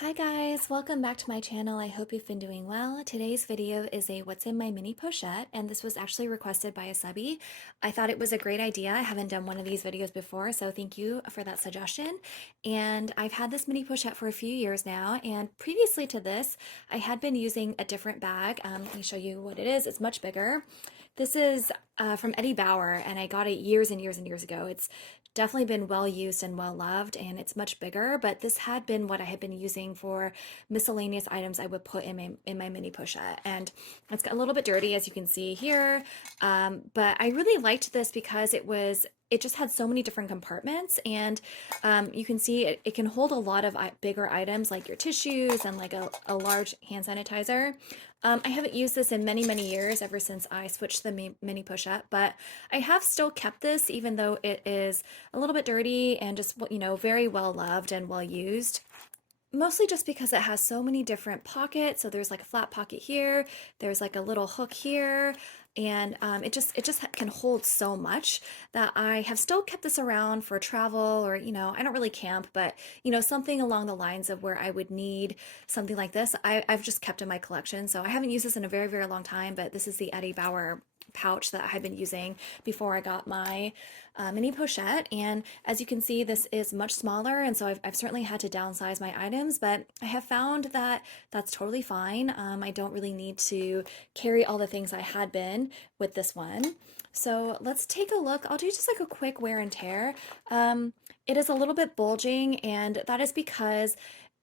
Hi guys, welcome back to my channel. I hope you've been doing well. Today's video is a what's in my mini pochette, and this was actually requested by a subby. I thought it was a great idea. I haven't done one of these videos before, so thank you for that suggestion. And I've had this mini pochette for a few years now, and previously to this, I had been using a different bag. Let me show you what it is. It's much bigger. This is from Bauer, and I got it years and years and years ago. It's definitely been well used and well loved, and it's much bigger, but this had been what I had been using for miscellaneous items I would put in my mini pochette. And it's got a little bit dirty, as you can see here, but I really liked this because it just had so many different compartments, and you can see it can hold a lot of bigger items like your tissues and like a large hand sanitizer. I haven't used this in many, many years, ever since I switched the mini pochette, but I have still kept this even though it is a little bit dirty and just, very well loved and well used. Mostly just because it has so many different pockets. So there's like a flat pocket here, there's like a little hook here, and it just can hold so much that I have still kept this around for travel, or I don't really camp, but something along the lines of where I would need something like this. I've just kept in my collection, so I haven't used this in a very, very long time. But this is the Eddie Bauer pouch that I had been using before I got my mini pochette. And as you can see, this is much smaller, and so I've certainly had to downsize my items, but I have found that that's totally fine. I don't really need to carry all the things I had been with this one. So let's take a look. I'll do just like a quick wear and tear. It is a little bit bulging, and that is because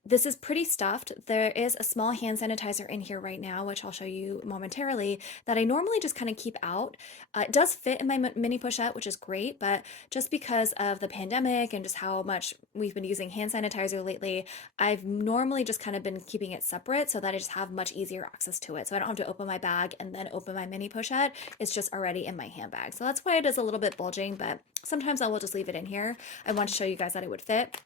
this is pretty stuffed. There is a small hand sanitizer in here right now, which I'll show you momentarily, that I normally just kind of keep out. It does fit in my mini pochette, which is great, but just because of the pandemic and just how much we've been using hand sanitizer lately, I've normally just kind of been keeping it separate so that I just have much easier access to it. So I don't have to open my bag and then open my mini pochette. It's just already in my handbag. So that's why it is a little bit bulging, but sometimes I will just leave it in here. I want to show you guys that it would fit.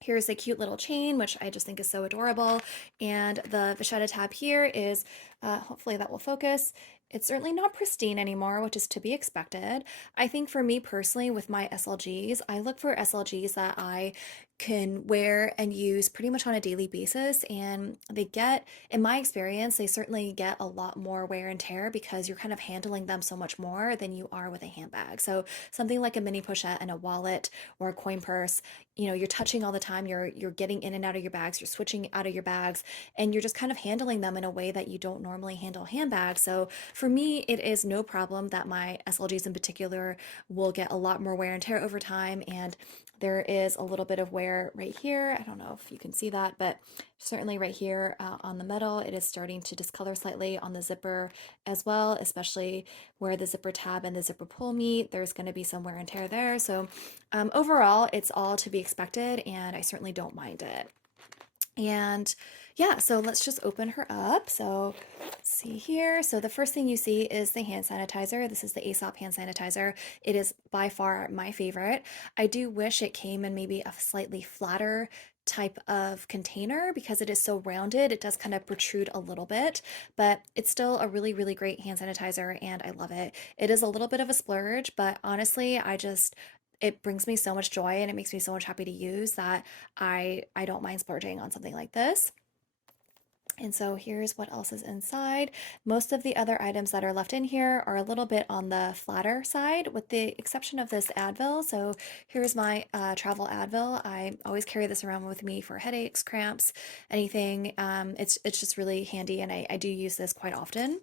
Here's a cute little chain, which I just think is so adorable. And the vachetta tab here is, hopefully that will focus. It's certainly not pristine anymore, which is to be expected. I think for me personally, with my SLGs, I look for SLGs that I can wear and use pretty much on a daily basis. And they get, in my experience, they certainly get a lot more wear and tear because you're kind of handling them so much more than you are with a handbag. So something like a mini pochette and a wallet or a coin purse, you're touching all the time, you're getting in and out of your bags, you're switching out of your bags, and you're just kind of handling them in a way that you don't normally handle handbags. So for me, it is no problem that my SLGs in particular will get a lot more wear and tear over time. And there is a little bit of wear right here. I don't know if you can see that, but certainly right here on the metal, it is starting to discolor slightly. On the zipper as well, especially where the zipper tab and the zipper pull meet, there's going to be some wear and tear there. So overall, it's all to be expected, and I certainly don't mind it. And yeah, so let's just open her up. So let's see here. So the first thing you see is the hand sanitizer. This is the Aesop hand sanitizer. It is by far my favorite. I do wish it came in maybe a slightly flatter type of container because it is so rounded. It does kind of protrude a little bit, but it's still a really, really great hand sanitizer, and I love it. It is a little bit of a splurge, but honestly, it brings me so much joy and it makes me so much happy to use that I don't mind splurging on something like this. And so here's what else is inside. Most of the other items that are left in here are a little bit on the flatter side, with the exception of this Advil. So here's my travel Advil. I always carry this around with me for headaches, cramps, anything. It's just really handy, and I do use this quite often.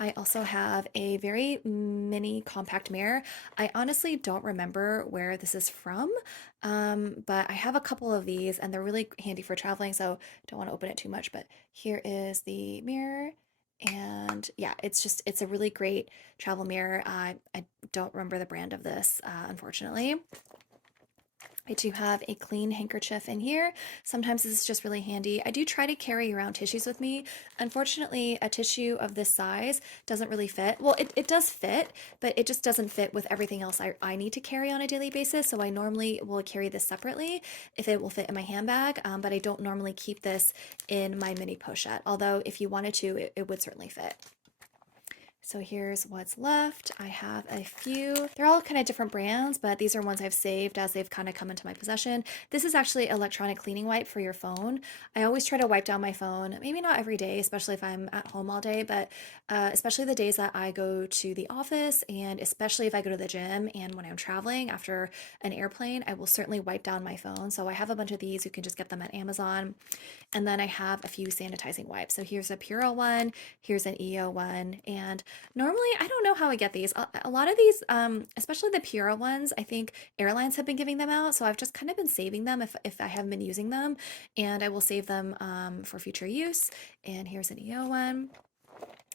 I also have a very mini compact mirror. I honestly don't remember where this is from, but I have a couple of these and they're really handy for traveling, so don't want to open it too much. But here is the mirror, and yeah, it's a really great travel mirror. I don't remember the brand of this, unfortunately. I do have a clean handkerchief in here. Sometimes this is just really handy. I do try to carry around tissues with me. Unfortunately, a tissue of this size doesn't really fit. Well, it does fit, but it just doesn't fit with everything else I need to carry on a daily basis. So I normally will carry this separately if it will fit in my handbag, but I don't normally keep this in my mini pochette. Although if you wanted to, it would certainly fit. So here's what's left. I have a few. They're all kind of different brands, but these are ones I've saved as they've kind of come into my possession. This is actually electronic cleaning wipe for your phone. I always try to wipe down my phone, maybe not every day, especially if I'm at home all day, but especially the days that I go to the office and especially if I go to the gym and when I'm traveling after an airplane, I will certainly wipe down my phone. So I have a bunch of these. You can just get them at Amazon. And then I have a few sanitizing wipes. So here's a Puro one, here's an EO one, and normally I don't know how I get these. A lot of these, especially the Puro ones, I think airlines have been giving them out, so I've just kind of been saving them if I haven't been using them, and I will save them for future use. And here's an EO one.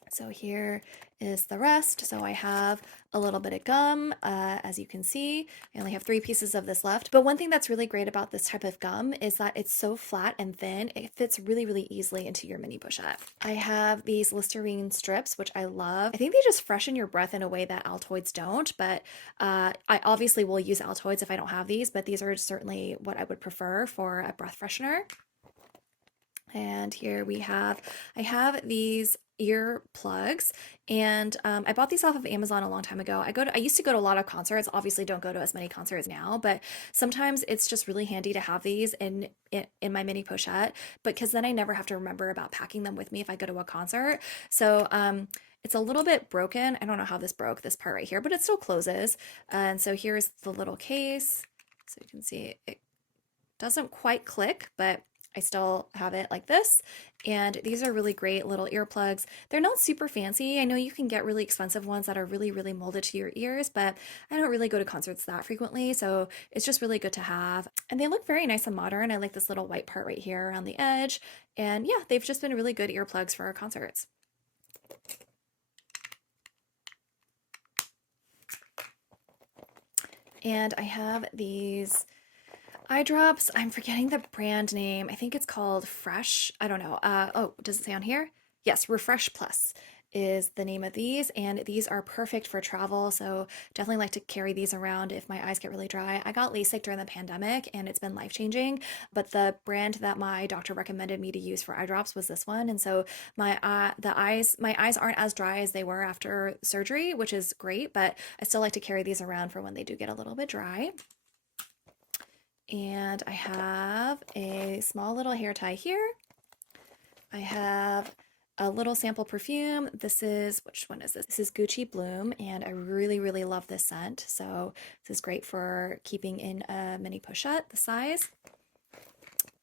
So here is the rest. So I have a little bit of gum, as you can see. I only have 3 pieces of this left. But one thing that's really great about this type of gum is that it's so flat and thin, it fits really, really easily into your mini pochette. I have these Listerine strips, which I love. I think they just freshen your breath in a way that Altoids don't, but I obviously will use Altoids if I don't have these, but these are certainly what I would prefer for a breath freshener. And here I have these earplugs, and I bought these off of Amazon a long time ago. I used to go to a lot of concerts. Obviously, don't go to as many concerts now, but sometimes it's just really handy to have these in my mini pochette, because then I never have to remember about packing them with me if I go to a concert. So it's a little bit broken. I don't know how this broke, this part right here, but it still closes. And so here's the little case. So you can see it doesn't quite click, but I still have it like this. And these are really great little earplugs. They're not super fancy. I know you can get really expensive ones that are really, really molded to your ears, but I don't really go to concerts that frequently, so it's just really good to have. And they look very nice and modern. I like this little white part right here around the edge. And yeah, they've just been really good earplugs for our concerts. And I have these eye drops. I'm forgetting the brand name. I think it's called Fresh. I don't know. Oh, does it say on here? Yes, Refresh Plus is the name of these, and these are perfect for travel. So definitely like to carry these around if my eyes get really dry. I got LASIK during the pandemic, and it's been life-changing. But the brand that my doctor recommended me to use for eye drops was this one, and so my eyes aren't as dry as they were after surgery, which is great. But I still like to carry these around for when they do get a little bit dry. And I have a small little hair tie here. I have a little sample perfume. Which one is this? This is Gucci Bloom, and I really, really love this scent. So this is great for keeping in a mini pochette, the size.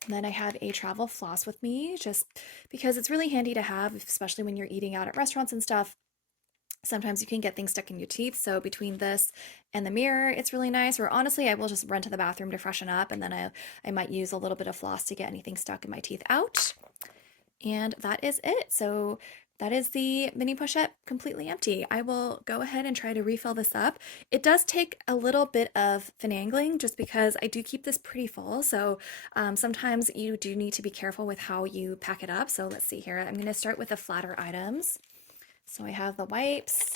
And then I have a travel floss with me, just because it's really handy to have, especially when you're eating out at restaurants and stuff. Sometimes you can get things stuck in your teeth, so between this and the mirror, it's really nice. Or honestly, I will just run to the bathroom to freshen up, and then I might use a little bit of floss to get anything stuck in my teeth out. And that is it. So that is the mini pochette completely empty. I will go ahead and try to refill this up. It does take a little bit of finagling just because I do keep this pretty full. So sometimes you do need to be careful with how you pack it up. So let's see here. I'm going to start with the flatter items. So I have the wipes,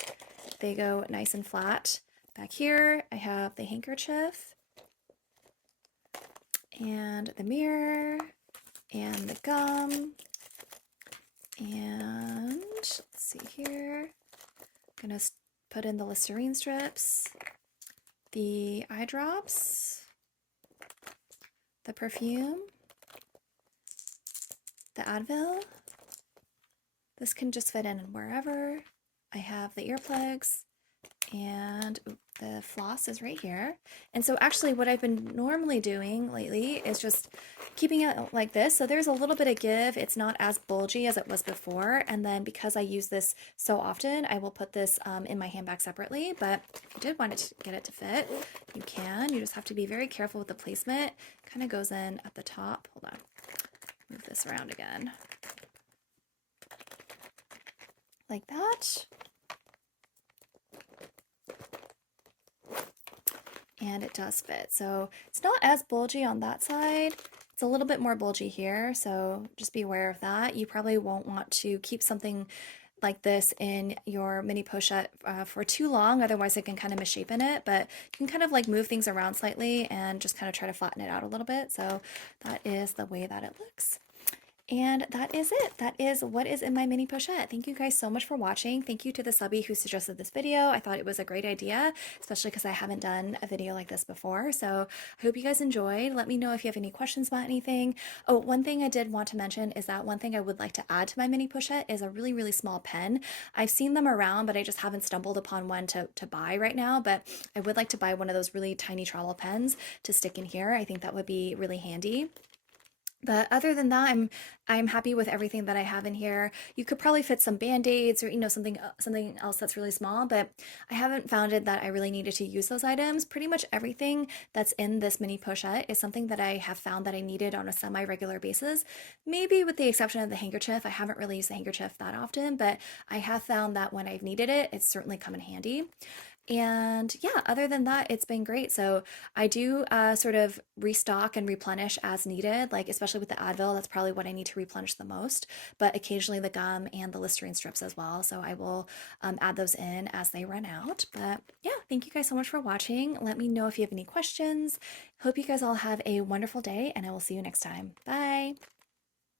they go nice and flat. Back here, I have the handkerchief, and the mirror, and the gum, and let's see here, I'm gonna put in the Listerine strips, the eye drops, the perfume, the Advil. This can just fit in wherever. I have the earplugs, and the floss is right here. And so actually what I've been normally doing lately is just keeping it like this. So there's a little bit of give. It's not as bulgy as it was before. And then because I use this so often, I will put this in my handbag separately. But if you did want to get it to fit, you can. You just have to be very careful with the placement. It kind of goes in at the top. Hold on. Move this around again. Like that. And it does fit. So it's not as bulgy on that side. It's a little bit more bulgy here, so just be aware of that. You probably won't want to keep something like this in your mini pochette for too long, otherwise it can kind of misshapen it, but you can kind of like move things around slightly and just kind of try to flatten it out a little bit. So that is the way that it looks. And that is it. That is what is in my mini pochette. Thank you guys so much for watching. Thank you to the subby who suggested this video. I thought it was a great idea, especially because I haven't done a video like this before. So I hope you guys enjoyed. Let me know if you have any questions about anything. Oh, one thing I did want to mention is that one thing I would like to add to my mini pochette is a really, really small pen. I've seen them around, but I just haven't stumbled upon one to buy right now. But I would like to buy one of those really tiny travel pens to stick in here. I think that would be really handy. But other than that, I'm happy with everything that I have in here. You could probably fit some band-aids or something else that's really small, but I haven't found it that I really needed to use those items. Pretty much everything that's in this mini pochette is something that I have found that I needed on a semi-regular basis. Maybe with the exception of the handkerchief. I haven't really used the handkerchief that often, but I have found that when I've needed it, it's certainly come in handy. And yeah, other than that, it's been great. So I do sort of restock and replenish as needed, like especially with the Advil, that's probably what I need to replenish the most, but occasionally the gum and the Listerine strips as well. So I will add those in as they run out. But yeah, thank you guys so much for watching. Let me know if you have any questions. Hope you guys all have a wonderful day, and I will see you next time. Bye.